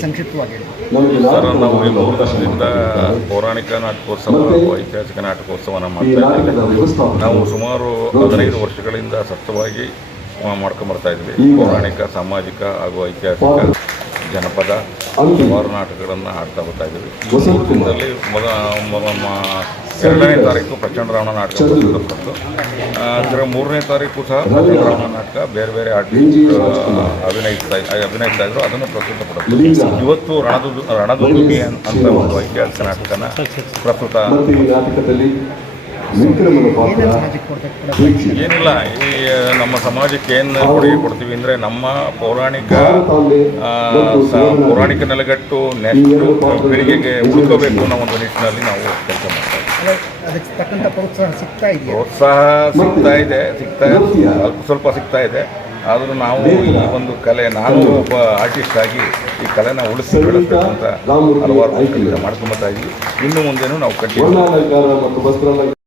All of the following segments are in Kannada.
ಸಂಕ್ಷಿಪ್ತವಾಗಿ ಸರ್ ನಾವು ಈ ಮೂರು ವರ್ಷದಿಂದ ಪೌರಾಣಿಕ ನಾಟಕೋತ್ಸವ ಹಾಗೂ ಐತಿಹಾಸಿಕ ನಾಟಕೋತ್ಸವನ ಮಾಡ್ತಾ ಇದ್ದೀವಿ. ನಾವು ಸುಮಾರು ಹದಿನೈದು ವರ್ಷಗಳಿಂದ ಸತತವಾಗಿ ಮಾಡ್ಕೊಂಡು ಮಾಡ್ಕೊಂಬರ್ತಾ ಇದ್ವಿ ಪೌರಾಣಿಕ ಸಾಮಾಜಿಕ ಹಾಗೂ ಐತಿಹಾಸಿಕ ಜನಪದ ಸುಮಾರು ನಾಟಕಗಳನ್ನು ಆಡ್ತಾ ಬರ್ತಾ ಇದ್ದೀವಿ. ಈ ಮೂರು ದಿನದಲ್ಲಿ ಮೊದ ಮೊದ ಮ- ಎರಡನೇ ತಾರೀಕು ಪ್ರಚಂಡ ರಾವಣ ನಾಟಕ ಪ್ರಸ್ತುತಪಟ್ಟು ಅದರ ಮೂರನೇ ತಾರೀಕು ಸಹ ಪ್ರಚಂಡ ರಾವಣ ನಾಟಕ ಬೇರೆ ಬೇರೆ ಆರ್ಟಿಸ್ಟ್ ಅಭಿನಯಿಸ್ತಾ ಅಭಿನಯಿಸ್ತಾ ಇದ್ರು ಅದನ್ನು ಪ್ರಸ್ತುತಪಡುತ್ತೆ ಇವತ್ತು ರಣದು ರಣದುರ್ಗಿ ಅಂತ ಒಂದು ಐತಿಹಾಸಿಕ ನಾಟಕನ ಪ್ರಸ್ತುತ ಏನಿಲ್ಲ ಈ ನಮ್ಮ ಸಮಾಜಕ್ಕೆ ಏನು ಕೊಡುಗೆ ಕೊಡ್ತೀವಿ ಅಂದರೆ ನಮ್ಮ ಪೌರಾಣಿಕ ಪೌರಾಣಿಕ ನೆಲೆಗಟ್ಟು ನೆಟ್ಟು ಪೀಳಿಗೆಗೆ ಉಳ್ಕೋಬೇಕು ಅನ್ನೋ ಒಂದು ನಿಟ್ಟಿನಲ್ಲಿ ನಾವು ಕೆಲಸ ಮಾಡ್ತಾ ಇದ್ದೀವಿ. ಅದಕ್ಕೆ ತಕ್ಕಂಥ ಪ್ರೋತ್ಸಾಹ ಸಿಗ್ತಾ ಇದೆಯಾ? ಪ್ರೋತ್ಸಾಹ ಸಿಗ್ತಾ ಇದೆ ಸಿಗ್ತಾ ಸ್ವಲ್ಪ ಸ್ವಲ್ಪ ಸಿಗ್ತಾ ಇದೆ. ಆದರೂ ನಾವು ಈ ಒಂದು ಕಲೆ ನಾನು ಒಬ್ಬ ಆರ್ಟಿಸ್ಟ್ ಆಗಿ ಈ ಕಲೆನ ಉಳಿಸಿ ಬೆಳೆಸ್ತಕ್ಕಂಥ ಅಂತ ಹಲವಾರು ಕೆಲಸ ಮಾಡ್ಕೊಂಬತ್ತಾ ಇದ್ವಿ. ಇನ್ನು ಮುಂದೆನೂ ನಾವು ಕಂಟಿನ್ಯೂ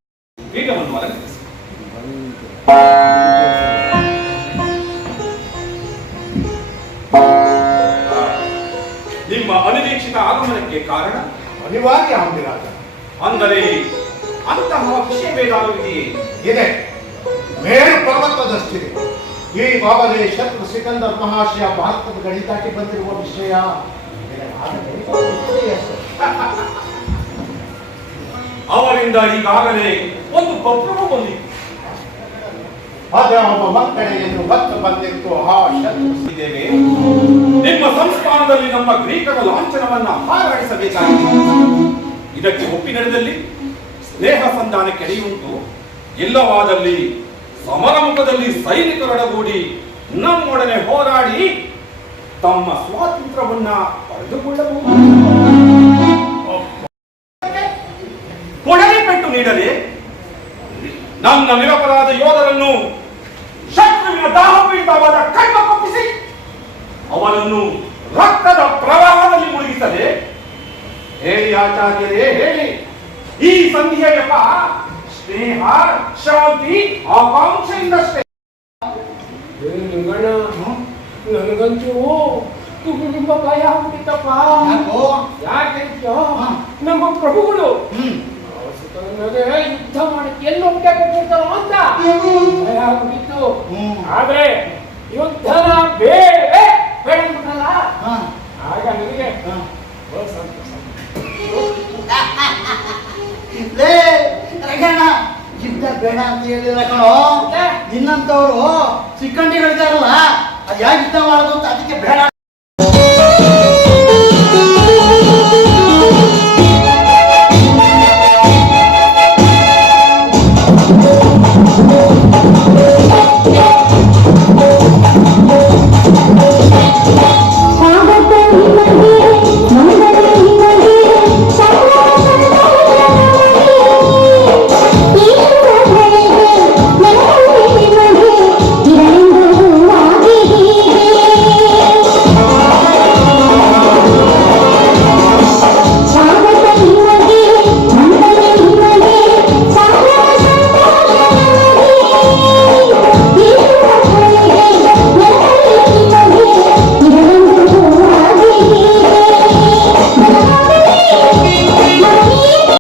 ನಿಮ್ಮ ಅನಿರೀಕ್ಷಿತ ಆಗಮನಕ್ಕೆ ಕಾರಣ? ಅನಿವಾರ್ಯ ಆಗಿರಾದ ಅಂದರೆ ಅಂತಹ ವಿಷಯವೇನಾಗುವುದೆಯೇ ಇದೆ. ಮೇರು ಪರ್ವತದಷ್ಟಿದೆ ಈಗಾಗಲೇ ಶತ್ರು ಸಿಕಂದರ್ ಮಹಾಶಯ ಭಾರತದ ಗಡಿ ದಾಟಿ ಬಂದಿರುವ ವಿಷಯ. ಅವರಿಂದ ಈಗಾಗಲೇ ಒಂದು ಪತ್ರವೂ ಬಂದಿತ್ತು ಅದ ಒಬ್ಬ ಮಕ್ಕಳೆಯನ್ನು ಹೊತ್ತು ಬಂದಿತ್ತು ಆ ಶತ್ರು ಇದ್ದೇವೆ ನಿಮ್ಮ ಸಂಸ್ಥಾನದಲ್ಲಿ ನಮ್ಮ ಗ್ರೀಕರ ಲಾಂಛನವನ್ನ ಹಾರಾಡಿಸಬೇಕಾಗಿದೆ ಇದಕ್ಕೆ ಒಪ್ಪಿನಡೆದಲ್ಲಿ ಸ್ನೇಹ ಸಂಧಾನ ಕೆಡೆಯುಂಟು ಇಲ್ಲವಾದಲ್ಲಿ ಸಮರಮುಖದಲ್ಲಿ ಸೈನಿಕರೊಡಗೂಡಿ ನಮ್ಮೊಡನೆ ಹೋರಾಡಿ ತಮ್ಮ ಸ್ವಾತಂತ್ರ್ಯವನ್ನ ಪಡೆದುಕೊಳ್ಳಬಹುದು. ಕೊಡಲಿ ಪೆಟ್ಟು ನೀಡಲಿ. ನನ್ನ ನಿರಪರಾಧ ಯೋಧರನ್ನು ಶತ್ರುವಿನ ದಾಹಪೀಡಿತವಾದ ಕಣ್ಣ ಕಪ್ಪಿಸಿ ಅವನನ್ನು ರಕ್ತದ ಪ್ರವಾಹದಲ್ಲಿ ಮುಳುಗಿಸದೆ ಹೇಳಿ ಆಚಾರ್ಯರೇ ಹೇಳಿ. ಈ ಸಂಧಿಯ ನೆಪ ಸ್ನೇಹ ಶಾಂತಿ ಆಕಾಂಕ್ಷೆಯಿಂದಷ್ಟೇ. ನನಗಂತೂ ತುಂಬಾ ಭಯ ಆಗ್ಬಿಟ್ಟಿತ್ತಪ್ಪ. ಯಾಕೋ? ನಮ್ಮ ಪ್ರಭುಗಳು. ಯುದ್ಧ ಮಾಡಕ್ಕೆ ಎಲ್ಲಿ ಒಪ್ಪಿಗೆ ಕೊಟ್ಟಿರ್ತಾರೋ ಅಂತ ಭಯ ಹ್ಮ್. ಆದ್ರೆ ಯುದ್ಧನ ಬೇರೆ ಬೇಡ ಅಂದ್ಬಿಟ್ರಲ್ಲ ಹಾ, ಆಗ ನನಗೆ ಹಾ. ಬಹಳ ಸಂತೋಷ. ಲೇ ರಗಣ ಯುದ್ಧ ಬೇಡ ಅಂತ ಹೇಳಿಲ್ಲ ಕಣೋ ನಿನ್ನಂತವ್ರು ಚಿಕ್ಕಂಡಿಗಳಿದಾರಲ್ಲ ಅದು ಯಾಕೆ ಯುದ್ಧ ಮಾಡೋದು ಅಂತ ಅದಕ್ಕೆ ಬೇಡ.